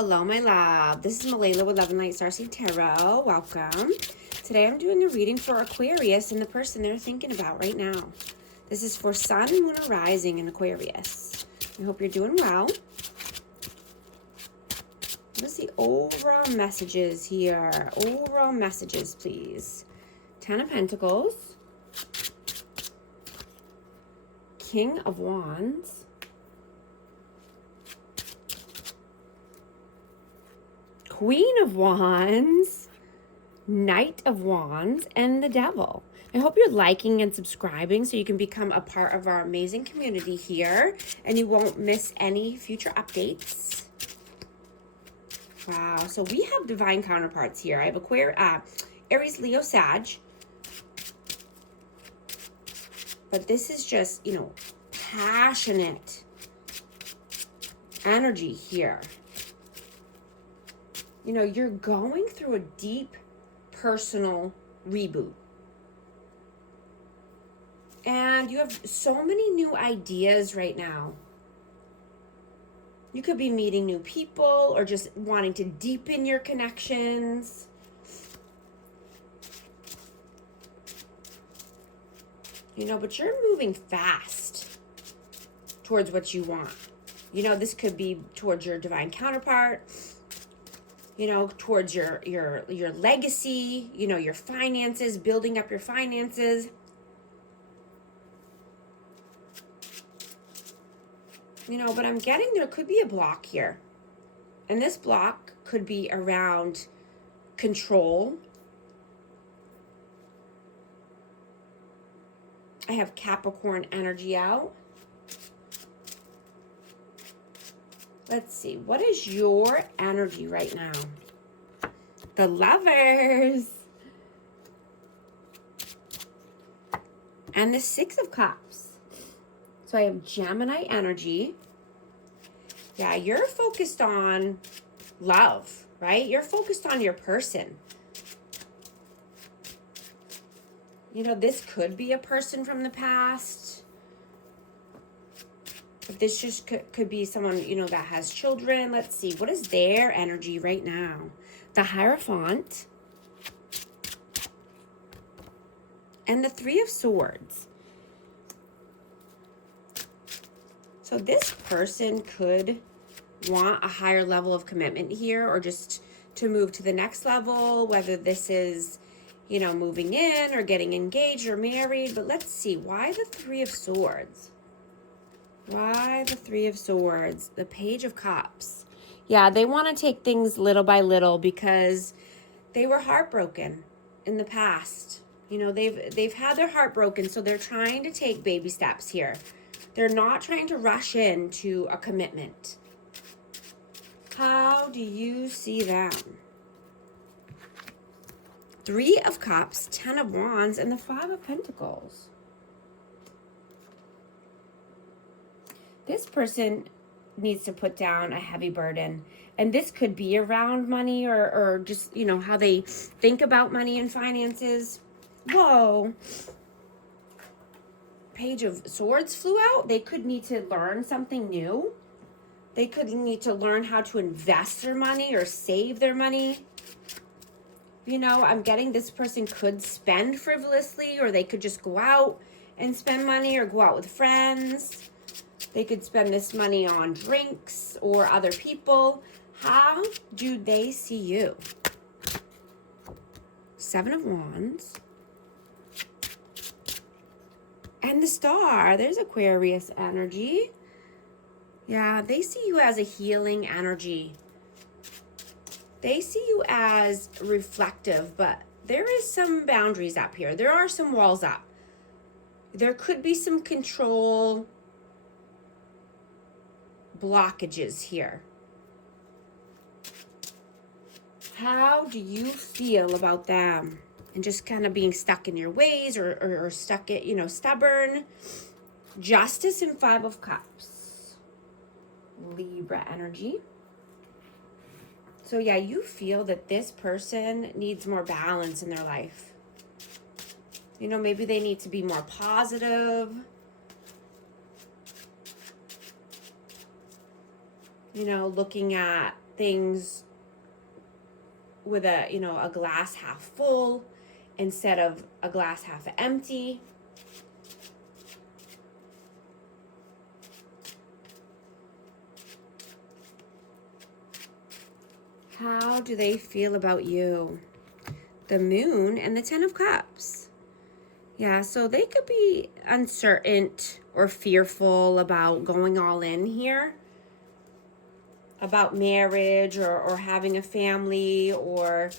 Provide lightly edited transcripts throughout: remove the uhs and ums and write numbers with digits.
Hello, my love. This is Malayla with Love and Light Starseed Tarot. Welcome. Today I'm doing a reading for Aquarius and the person they're thinking about right now. This is for Sun, Moon, or Rising in Aquarius. I hope you're doing well. What is the overall messages here? Overall messages, please. 10 of Pentacles. King of Wands. Queen of Wands, Knight of Wands, and the Devil. I hope you're liking and subscribing so you can become a part of our amazing community here and you won't miss any future updates. Wow, so we have divine counterparts here. I have Aries, Leo, Sag. But this is just, passionate energy here. You're going through a deep personal reboot. And you have so many new ideas right now. You could be meeting new people or just wanting to deepen your connections. But you're moving fast towards what you want. This could be towards your divine counterpart. Towards your legacy, your finances, building up your finances. But I'm getting there could be a block here. And this block could be around control. I have Capricorn energy out. Let's see, what is your energy right now? The Lovers. And the Six of Cups. So I have Gemini energy. Yeah, you're focused on love, right? You're focused on your person. This could be a person from the past. But this just could be someone, that has children. Let's see. What is their energy right now? The Hierophant. And the Three of Swords. So this person could want a higher level of commitment here or just to move to the next level, whether this is, moving in or getting engaged or married. But let's see. Why the Three of Swords? Why the Three of Swords? The Page of Cups. Yeah, they want to take things little by little because they were heartbroken in the past. They've had their heart broken, so they're trying to take baby steps here. They're not trying to rush into a commitment. How do you see them? Three of Cups, 10 of Wands, and the Five of Pentacles. This person needs to put down a heavy burden. And this could be around money or just, how they think about money and finances. Whoa. Page of Swords flew out. They could need to learn something new. They could need to learn how to invest their money or save their money. I'm getting this person could spend frivolously, or they could just go out and spend money or go out with friends. They could spend this money on drinks or other people. How do they see you? Seven of Wands. And the Star. There's Aquarius energy. Yeah, they see you as a healing energy. They see you as reflective, but there is some boundaries up here. There are some walls up. There could be some control blockages here. How do you feel about them? And just kind of being stuck in your ways or stuck at, stubborn. Justice and Five of Cups. Libra energy. So yeah, you feel that this person needs more balance in their life. Maybe they need to be more positive. Looking at things with a, a glass half full instead of a glass half empty. How do they feel about you? The Moon and the Ten of Cups. Yeah, so they could be uncertain or fearful about going all in here, about marriage or having a family, or,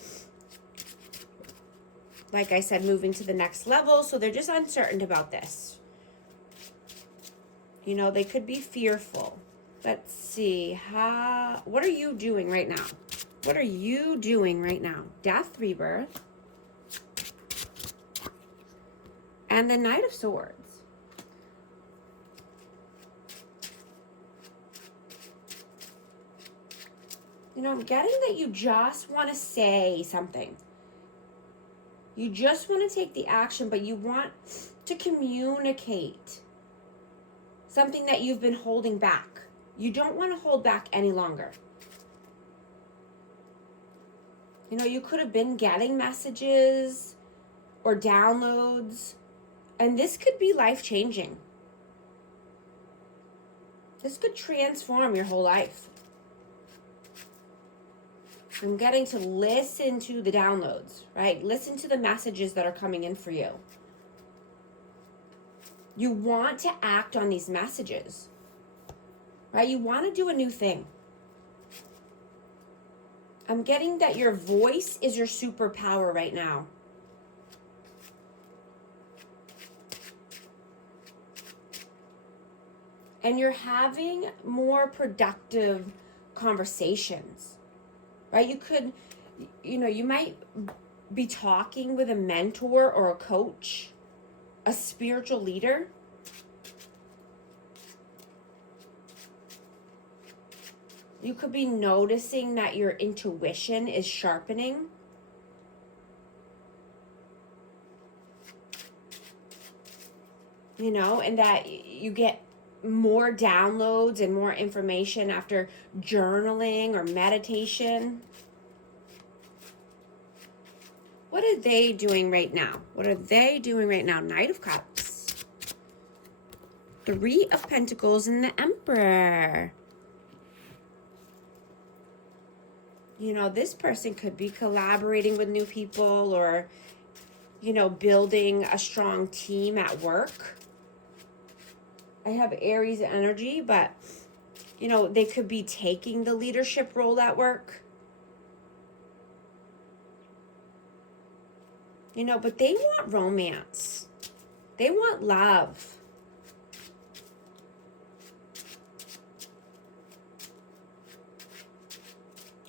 like I said, moving to the next level. So they're just uncertain about this. They could be fearful. Let's see. What are you doing right now? What are you doing right now? Death, rebirth. And the Knight of Swords. I'm getting that you just want to say something. You just want to take the action, but you want to communicate something that you've been holding back. You don't want to hold back any longer. You could have been getting messages or downloads, and this could be life-changing. This could transform your whole life. I'm getting to listen to the downloads, right? Listen to the messages that are coming in for you. You want to act on these messages, right? You want to do a new thing. I'm getting that your voice is your superpower right now. And you're having more productive conversations, right? You might be talking with a mentor or a coach, a spiritual leader. You could be noticing that your intuition is sharpening. And that you get more downloads and more information after journaling or meditation. What are they doing right now? What are they doing right now? Knight of Cups. Three of Pentacles and the Emperor. This person could be collaborating with new people or, building a strong team at work. I have Aries energy, but, they could be taking the leadership role at work. But they want romance. They want love.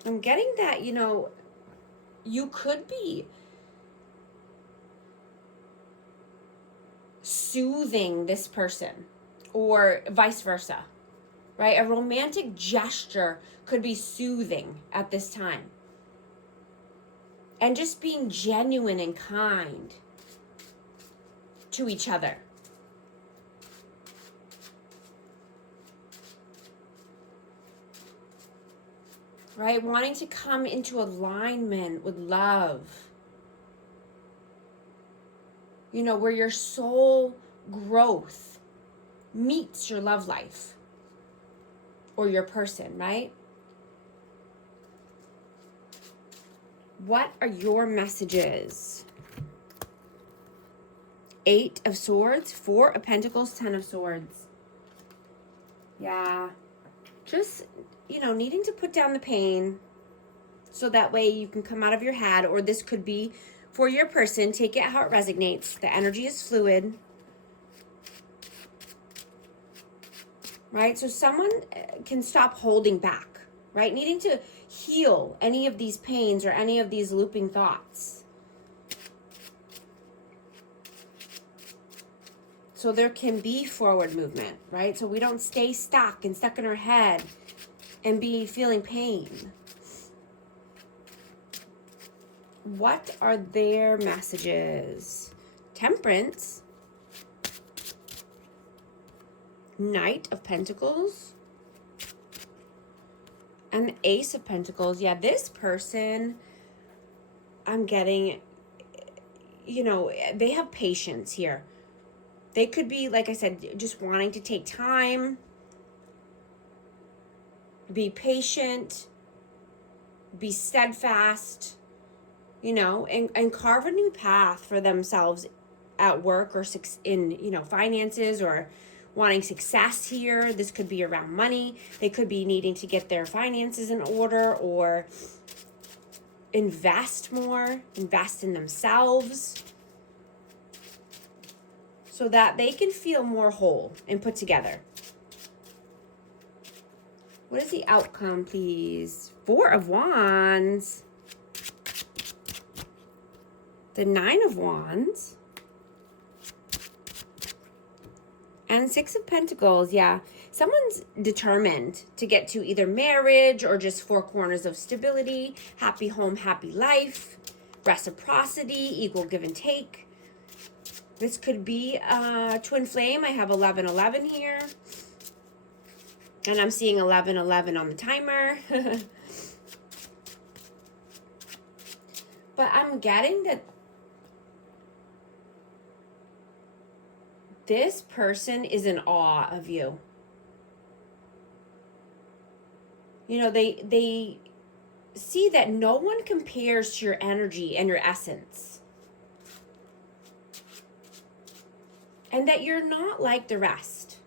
I'm getting that, you could be soothing this person or vice versa, right? A romantic gesture could be soothing at this time. And just being genuine and kind to each other. Right? Wanting to come into alignment with love. Where your soul growth meets your love life. Or your person, right? What are your messages? 8 of Swords, 4 of Pentacles, 10 of Swords. Yeah. Just, needing to put down the pain so that way you can come out of your head, or this could be for your person. Take it how it resonates. The energy is fluid. Right? So someone can stop holding back, right? Needing to heal any of these pains or any of these looping thoughts. So there can be forward movement, right? So we don't stay stuck in our head and be feeling pain. What are their messages? Temperance. Knight of Pentacles. And the Ace of Pentacles. Yeah, this person, I'm getting, you know, they have patience here. They could be, like I said, just wanting to take time, be patient, be steadfast, you know, and carve a new path for themselves at work or in, you know, finances, or wanting success here. This could be around money. They could be needing to get their finances in order, or invest more, invest in themselves, so that they can feel more whole and put together. What is the outcome, please? 4 of Wands. The 9 of Wands. And 6 of Pentacles. Yeah, someone's determined to get to either marriage or just 4 corners of stability, happy home, happy life, reciprocity, equal give and take. This could be twin flame. I have 11-11 here. And I'm seeing 11-11 on the timer. But I'm getting that this person is in awe of you. You know, they see that no one compares to your energy and your essence. And that you're not like the rest.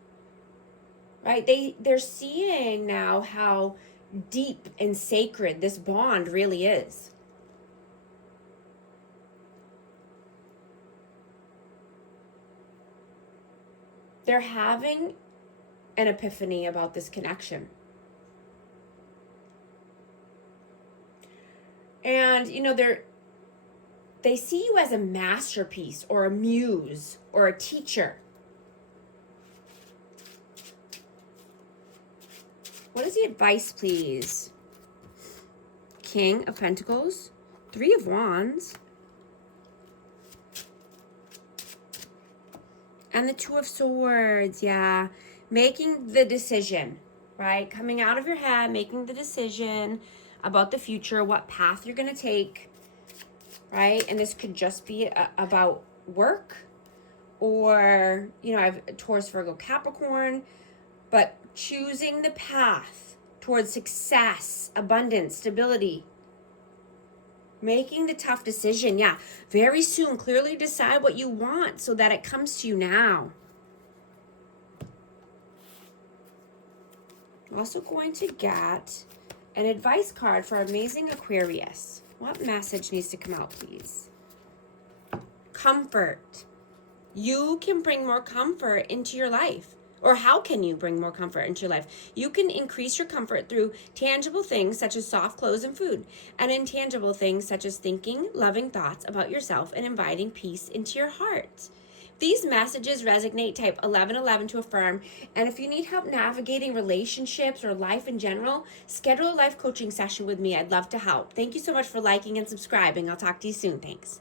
Right? They're seeing now how deep and sacred this bond really is. They're having an epiphany about this connection. And, you know, they see you as a masterpiece or a muse or a teacher. What is the advice, please? King of Pentacles, 3 of Wands, and the 2 of Swords. Yeah, making the decision, right? Coming out of your head, making the decision about the future, what path you're going to take, right? And this could just be about work, or, you know, I have Taurus, Virgo, Capricorn, but choosing the path towards success, abundance, stability. Making the tough decision. Yeah, very soon. Clearly decide what you want so that it comes to you now. Also going to get an advice card for amazing Aquarius. What message needs to come out, please? Comfort. You can bring more comfort into your life. Or how can you bring more comfort into your life? You can increase your comfort through tangible things such as soft clothes and food, and intangible things such as thinking loving thoughts about yourself and inviting peace into your heart. These messages resonate, type 1111 to affirm. And if you need help navigating relationships or life in general, schedule a life coaching session with me. I'd love to help. Thank you so much for liking and subscribing. I'll talk to you soon. Thanks.